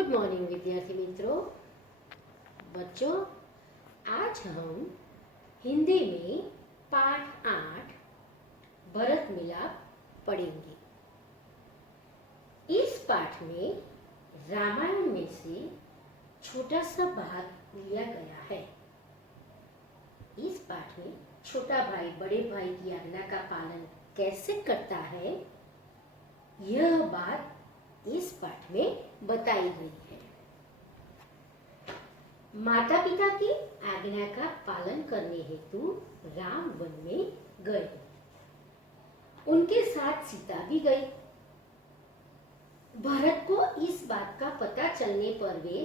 Good morning विद्यार्थी मित्रों। बच्चों, आज हम हिंदी में पाठ 8 भरत मिलाप पढ़ेंगे। इस पाठ में रामायण में से छोटा सा भाग लिया गया है। इस पाठ में छोटा भाई बड़े भाई की आज्ञा का पालन कैसे करता है, यह बात इस पाठ में बताई गई है। माता पिता की आज्ञा का पालन करने हेतु राम वन में गए। उनके साथ सीता भी गई। भरत को इस बात का पता चलने पर वे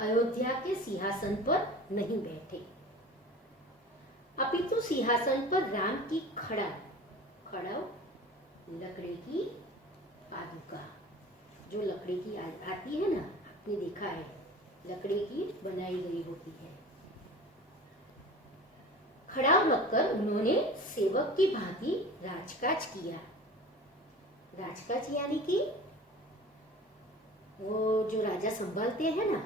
अयोध्या के सिंहासन पर नहीं बैठे, अपितु सिंहासन पर राम की खड़ाव लकड़ी की पादुका, जो लकड़ी की आती है ना, आपने देखा है, लकड़ी की बनाई गई होती है, खड़ाव रखकर उन्होंने सेवक की भांति राजकाज किया। राजकाज यानी कि वो जो राजा संभालते हैं ना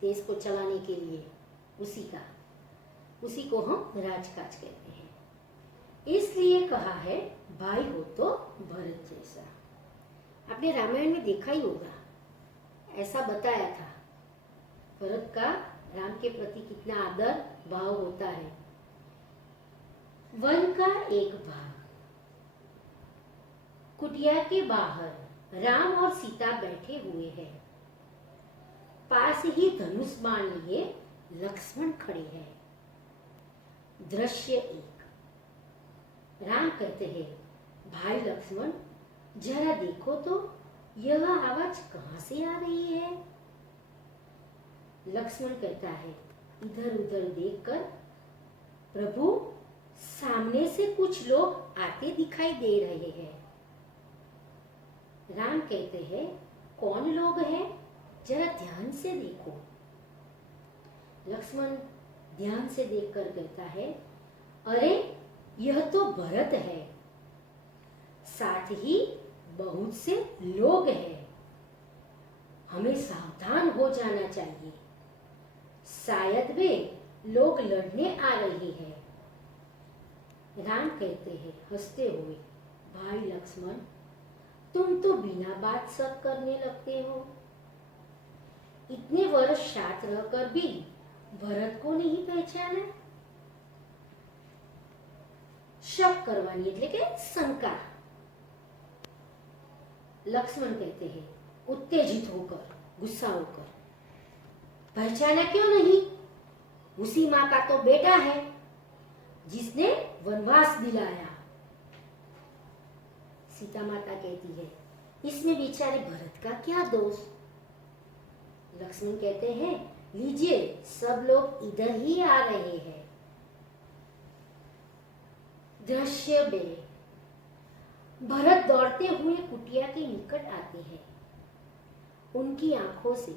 देश को चलाने के लिए, उसी को हम राजकाज कहते हैं। इसलिए कहा है भाई हो तो भरत जैसा। आपने रामायण में देखा ही होगा, ऐसा बताया था भरत का राम के प्रति कितना आदर भाव होता है। वन का एक भाग। कुटिया के बाहर राम और सीता बैठे हुए हैं। पास ही धनुष बाण लिए लक्ष्मण खड़े हैं। दृश्य 1। राम कहते हैं, भाई लक्ष्मण, जरा देखो तो यह आवाज कहां से आ रही है। लक्ष्मण कहता है, इधर उधर देखकर, प्रभु, सामने से कुछ लोग आते दिखाई दे रहे हैं। राम कहते हैं, कौन लोग हैं, जरा ध्यान से देखो। लक्ष्मण ध्यान से देखकर कहता है, अरे यह तो भरत है, साथ ही बहुत से लोग हैं, हमें सावधान हो जाना चाहिए, शायद वे लोग लड़ने आ रहे हैं। राम कहते हैं हंसते हुए, भाई लक्ष्मण, तुम तो बिना बात शक करने लगते हो। इतने वर्ष साथ रहकर भी भरत को नहीं पहचाना। शक करवानी એટલે કે शंका। लक्ष्मण कहते हैं उत्तेजित होकर, गुस्सा होकर, पहचाना क्यों नहीं? उसी माँ का तो बेटा है जिसने वनवास दिलाया। सीता माता कहती है, इसमें बेचारे भरत का क्या दोष? लक्ष्मण कहते हैं, लीजिए, सब लोग इधर ही आ रहे हैं। दृश्य 2। भरत दौड़ते हुए कुटिया के निकट आते हैं। उनकी आंखों से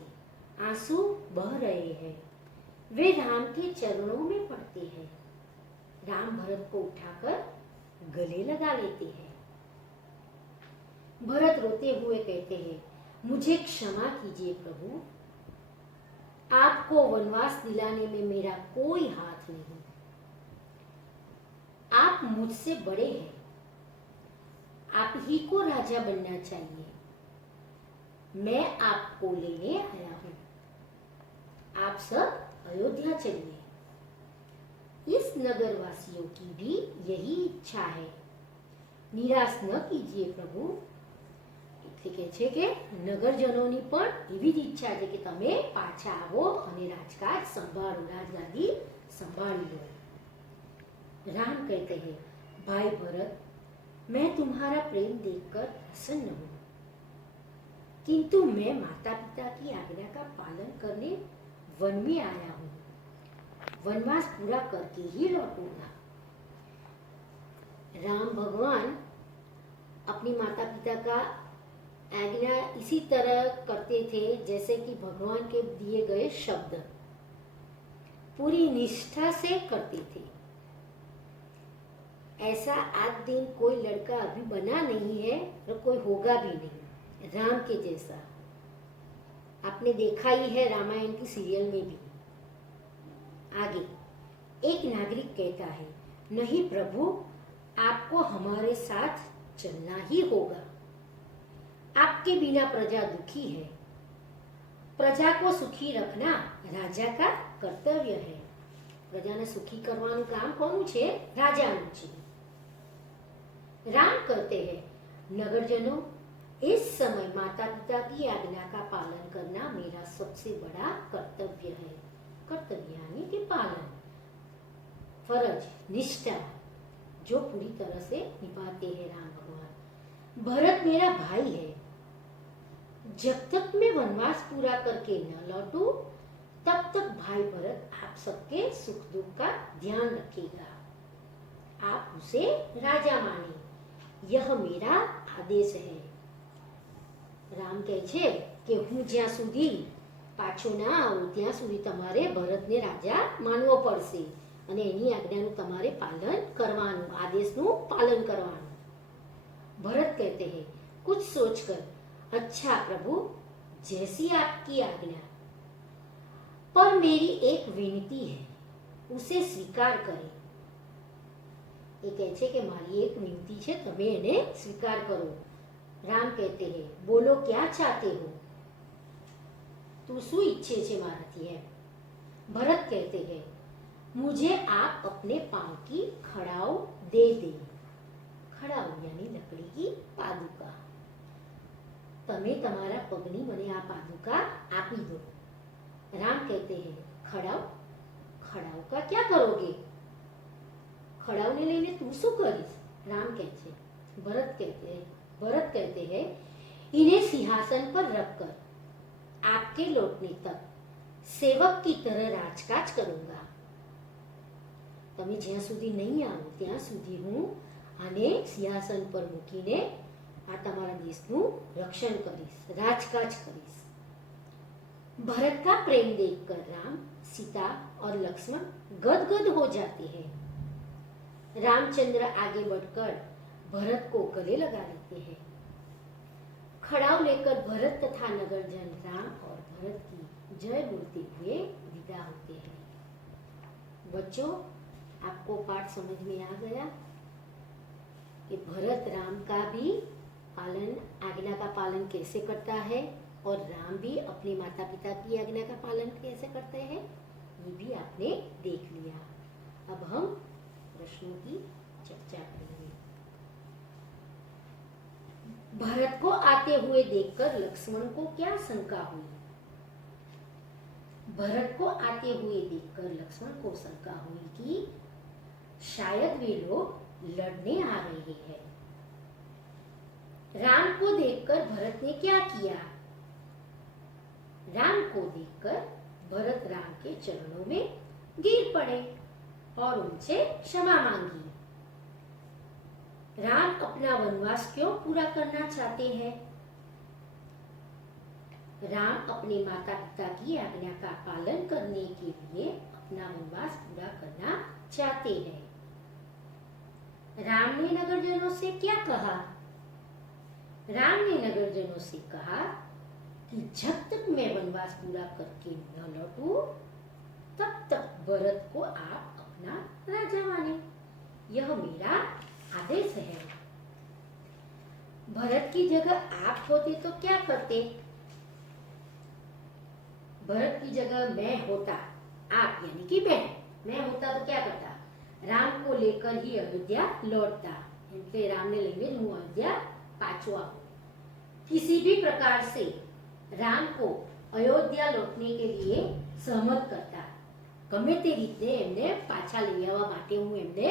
आंसू बह रहे हैं। वे राम के चरणों में पड़ते हैं। राम भरत को उठाकर गले लगा लेते हैं। भरत रोते हुए कहते हैं, मुझे क्षमा कीजिए प्रभु, आपको वनवास दिलाने में मेरा कोई हाथ नहीं। आप मुझसे बड़े हैं, आप ही को राजा बनना चाहिए। मैं आपको लेने आया हूं। आप सब अयोध्या चलिए। इस नगर वासियों की भी यही इच्छा है। निराश न कीजिए प्रभु। એટલે કે છે કે નગરજનોની પણ એવી જ ઈચ્છા છે કે તમે પાછા આવો અને રાજકાજ સંભાળો, રાજગાદી संभाल लो। राम कहते हैं, भाई भरत, मैं तुम्हारा प्रेम देखकर प्रसन्न हूं, किंतु मैं माता पिता की आज्ञा का पालन करने वन में आया हूं। वनवास पूरा करके ही लौटूंगा। राम भगवान अपनी माता पिता का आज्ञा इसी तरह करते थे जैसे कि भगवान के दिए गए शब्द पूरी निष्ठा से करते थे। ऐसा आज दिन कोई लड़का अभी बना नहीं है और कोई होगा भी नहीं राम के जैसा। आप आपने देखा ही है रामायण की सीरियल में भी। आगे एक नागरिक कहता है, नहीं प्रभु, आपको हमारे साथ चलना ही होगा। आपके बिना प्रजा दुखी है। प्रजा को सुखी रखना राजा का कर्तव्य है। પ્રજાને સુખી કરવાનું કામ કોનું છે? રાજાનું છે। राम कहते हैं, नगरजनों, इस समय माता पिता की आज्ञा का पालन करना मेरा सबसे बड़ा कर्तव्य है। कर्तव्य यानी कि पालन, फर्ज, निष्ठा जो पूरी तरह से निभाते हैं राम भगवान। भरत मेरा भाई है। जब तक मैं वनवास पूरा करके न लौटूं, तब तक भाई भरत आप सबके सुख दुख का ध्यान रखेगा। आप उसे राजा माने, यह मेरा आदेश है। રામ કહે છે કે હું જ્યાં સુધી પાછો ના આવું ત્યાં સુધી તમારે ભરતને રાજા માનવો પડશે અને એની આજ્ઞાનું તમારે પાલન કરવાનું, આદેશનું પાલન કરવાનું। ભરત कहते हैं, कुछ सोचकर, अच्छा प्रभु, जैसी आपकी आज्ञा, पर मेरी एक विनती है, उसे स्वीकार करें। એ કહે છે કે મારી એક વિનંતી છે, તમે એને સ્વીકાર કરો। રામ कहते हैं, बोलो क्या चाहते हो? तू શું ઈચ્છે છે મારાથી? है भरत कहते हैं, मुझे आप अपने पांव की खड़ाऊ दे दे। खड़ाऊ यानी लकड़ी की पादुका। તમે તમારા પગની મને આ પાદુકા આપી દો। राम कहते हैं, खड़ाऊ? खड़ाऊ का क्या करोगे? खड़ाऊ ने लेने तू शू करीश? राम कहते, भरत कहते हैं, इन्हें सिंहासन पर रखकर आपके लौटने तक सेवक की तरह राजकाज करूंगा। તમે જ્યાં સુધી નહીં આવો ત્યાં સુધી હું આને સિંહાસન પર મૂકીને આ તમારા દેશનું રક્ષણ કરીશ, राजकाज કરીશ। भरत का प्रेम देखकर राम, सीता और लक्ष्मण गदगद हो जाते हैं। रामचंद्र आगे बढ़कर भरत को गले लगा लेते हैं। खड़ाऊ लेकर भरत तथा नगरजन राम और भरत की जय बोलते हुए विदा होते हैं। बच्चों, आपको पाठ समझ में आ गया कि भरत राम का भी पालन, आज्ञा का पालन कैसे करता है और राम भी अपने माता पिता की आज्ञा का पालन कैसे करते हैं, ये भी आपने देख लिया। अब हम प्रश्नों की चर्चा करेंगे। भरत को आते हुए देखकर लक्ष्मण को क्या शंका हुई? भरत को आते हुए देखकर लक्ष्मण को शंका हुई कि शायद वे लोग लड़ने आ रहे हैं। राम को देखकर भरत ने क्या किया? राम को देखकर भरत राम के चरणों में गिर पड़े और उनसे क्षमा मांगी। राम अपना वनवास क्यों पूरा करना चाहते हैं? राम अपने माता पिता की आज्ञा का पालन करने के लिए अपना वनवास पूरा करना चाहते हैं। राम ने नगरजनों से क्या कहा? राम ने नगरजनों से कहा कि जब तक मैं वनवास पूरा करके न लौटूं, तब तक भरत को आप अपना राजा माने, यह मेरा आदेश है। भरत की जगह आप होते तो क्या करते? भरत की जगह मैं होता, आप यानी कि मैं होता तो क्या करता? राम को लेकर ही अयोध्या लौटता। એટલે રામને લઈને હું અયોધ્યા પાછો આવું। किसी भी प्रकार से राम को अयोध्या लौटने के लिए सहमत करता। ગમે તે રીતે એમને પાછા લઈ આવવા માટે હું એમને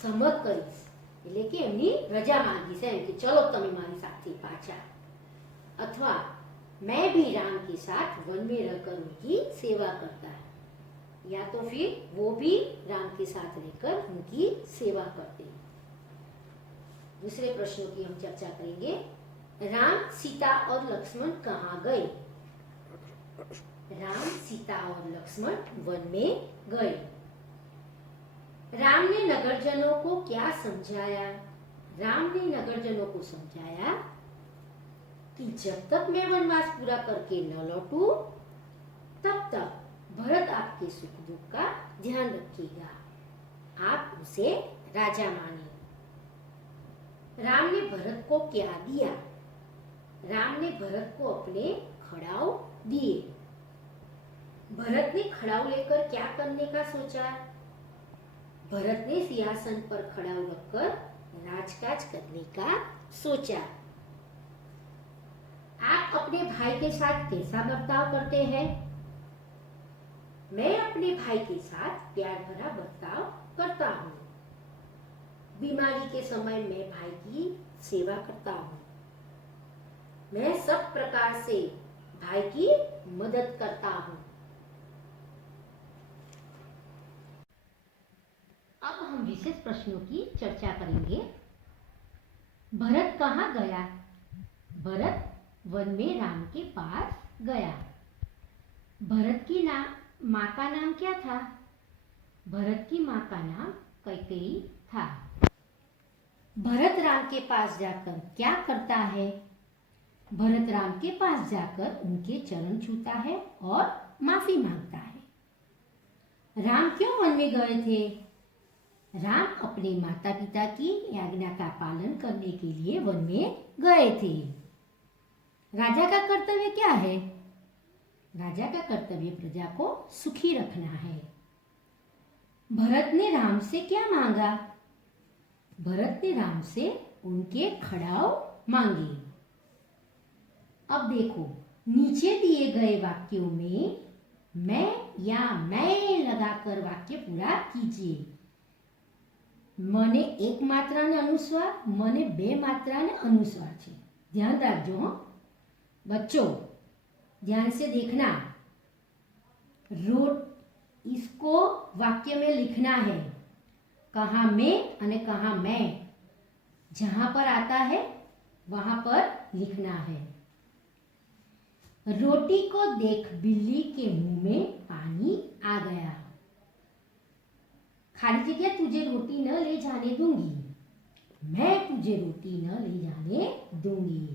सहमत કરીશ, એટલે કે એમની રજા માંગીશ એમ કે ચલો તમે મારી સાથે પાછા। अथवा मैं भी राम के साथ वन में रहकर उनकी सेवा करता है, या तो फिर वो भी राम के साथ रहकर उनकी सेवा करते। दूसरे प्रश्नों की हम चर्चा करेंगे। राम, सीता और लक्ष्मण कहाँ गए? राम, सीता और लक्ष्मण वन में गए। राम ने नगरजनों को क्या समझाया? राम ने नगरजनों को समझाया कि जब तक मैं वनवास पूरा करके न लौटूं तब तक भरत आपके सुख दुख का ध्यान रखेगा, आप उसे राजा माने। राम ने भरत को क्या दिया? राम ने भरत को अपने खड़ाऊ दिए। भरत ने खड़ाऊ लेकर क्या करने का सोचा? भरत ने सिंहासन पर खड़ाऊ रखकर राजकाज करने का सोचा। आप अपने भाई के साथ कैसा बर्ताव करते हैं? मैं अपने भाई के साथ प्यार भरा बर्ताव करता हूँ। बीमारी के समय मैं भाई की सेवा करता हूँ। मैं सब प्रकार से भाई की मदद करता हूँ। अब हम विशेष प्रश्नों की चर्चा करेंगे। भरत कहाँ गया? भरत वन में राम के पास गया। भरत की माँ का नाम क्या था? भरत की माँ का नाम कैकेयी था। भरत राम के पास जाकर क्या करता है? भरत राम के पास जाकर उनके चरण छूता है और माफी मांगता है। राम क्यों वन में गए थे? राम अपने माता पिता की आज्ञा का पालन करने के लिए वन में गए थे। राजा का कर्तव्य क्या है? राजा का कर्तव्य प्रजा को सुखी रखना है। भरत ने राम से क्या मांगा? भरत ने राम से उनके खड़ाऊ मांगे। अब देखो, नीचे दिए गए वाक्यों में मैं या मैं लगाकर वाक्य पूरा कीजिए। મને એક માત્રાને અનુસ્વાર, મને બે માત્રાને अनुस्वार છે। ध्यान રાખજો हो बच्चों, ध्यान से देखना। इसको वाक्य में लिखना है, कहाँ में और कहाँ मैं। जहां पर आता है वहां पर लिखना है। रोटी को देख बिल्ली के मुंह में पानी आ गया। खाली जगह तुझे रोटी न ले जाने दूंगी, मैं तुझे रोटी न ले जाने दूंगी।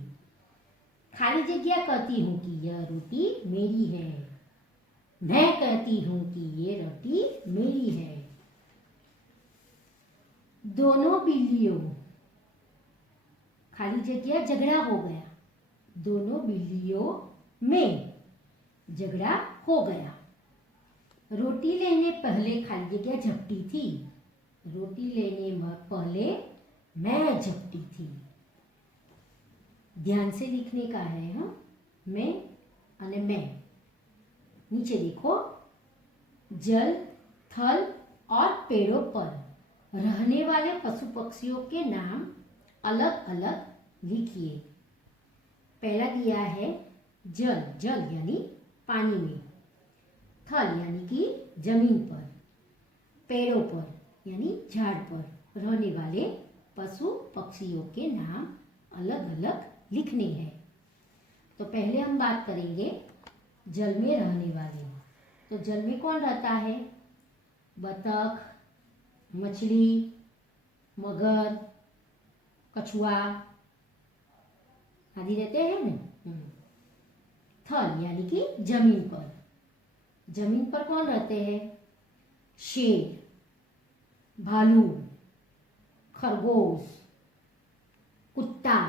खाली जगह कहती हूं कि यह रोटी मेरी है, मैं कहती हूं कि ये रोटी मेरी है। दोनों बिल्लियों, खाली जगह झगड़ा हो गया, दोनों बिल्लियों में झगड़ा हो गया। रोटी लेने पहले खाली जगह झपटी थी, रोटी लेने पहले मैं झपटी थी। ध्यान से लिखने का है। हम मैं और मैं। नीचे देखो, जल, थल और पेड़ों पर रहने वाले पशु पक्षियों के नाम अलग अलग लिखिए। पहला दिया है जल, जल यानी पानी में। थल यानी कि जमीन पर। पेड़ों पर यानी झाड़ पर रहने वाले पशु पक्षियों के नाम अलग अलग लिखने हैं। तो पहले हम बात करेंगे जल में रहने वाले। तो जल में कौन रहता है? बतख, मछली, मगर, कछुआ आदि रहते हैं ना। थल यानी कि जमीन पर। जमीन पर कौन रहते हैं? शेर, भालू, खरगोश, कुत्ता,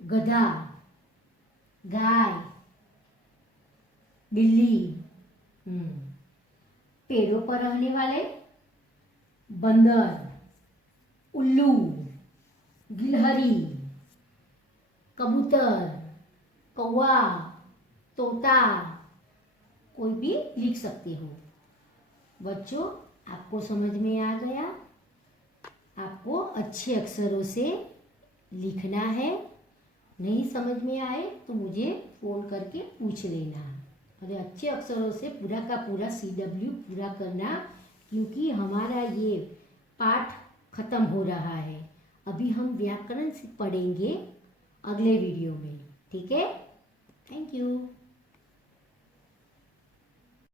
गधा, गाय, बिल्ली। पेड़ों पर रहने वाले बंदर, उल्लू, गिलहरी, कबूतर, कौवा, तोता, कोई भी लिख सकते हो। बच्चों, आपको समझ में आ गया? आपको अच्छे अक्षरों से लिखना है। नहीं समझ में आए तो मुझे फोन करके पूछ लेना। और अच्छे अक्षरों से पूरा का पूरा CW पूरा करना, क्योंकि हमारा ये पाठ खत्म हो रहा है। अभी हम व्याकरण से पढ़ेंगे अगले वीडियो में। ठीक है? Thank you.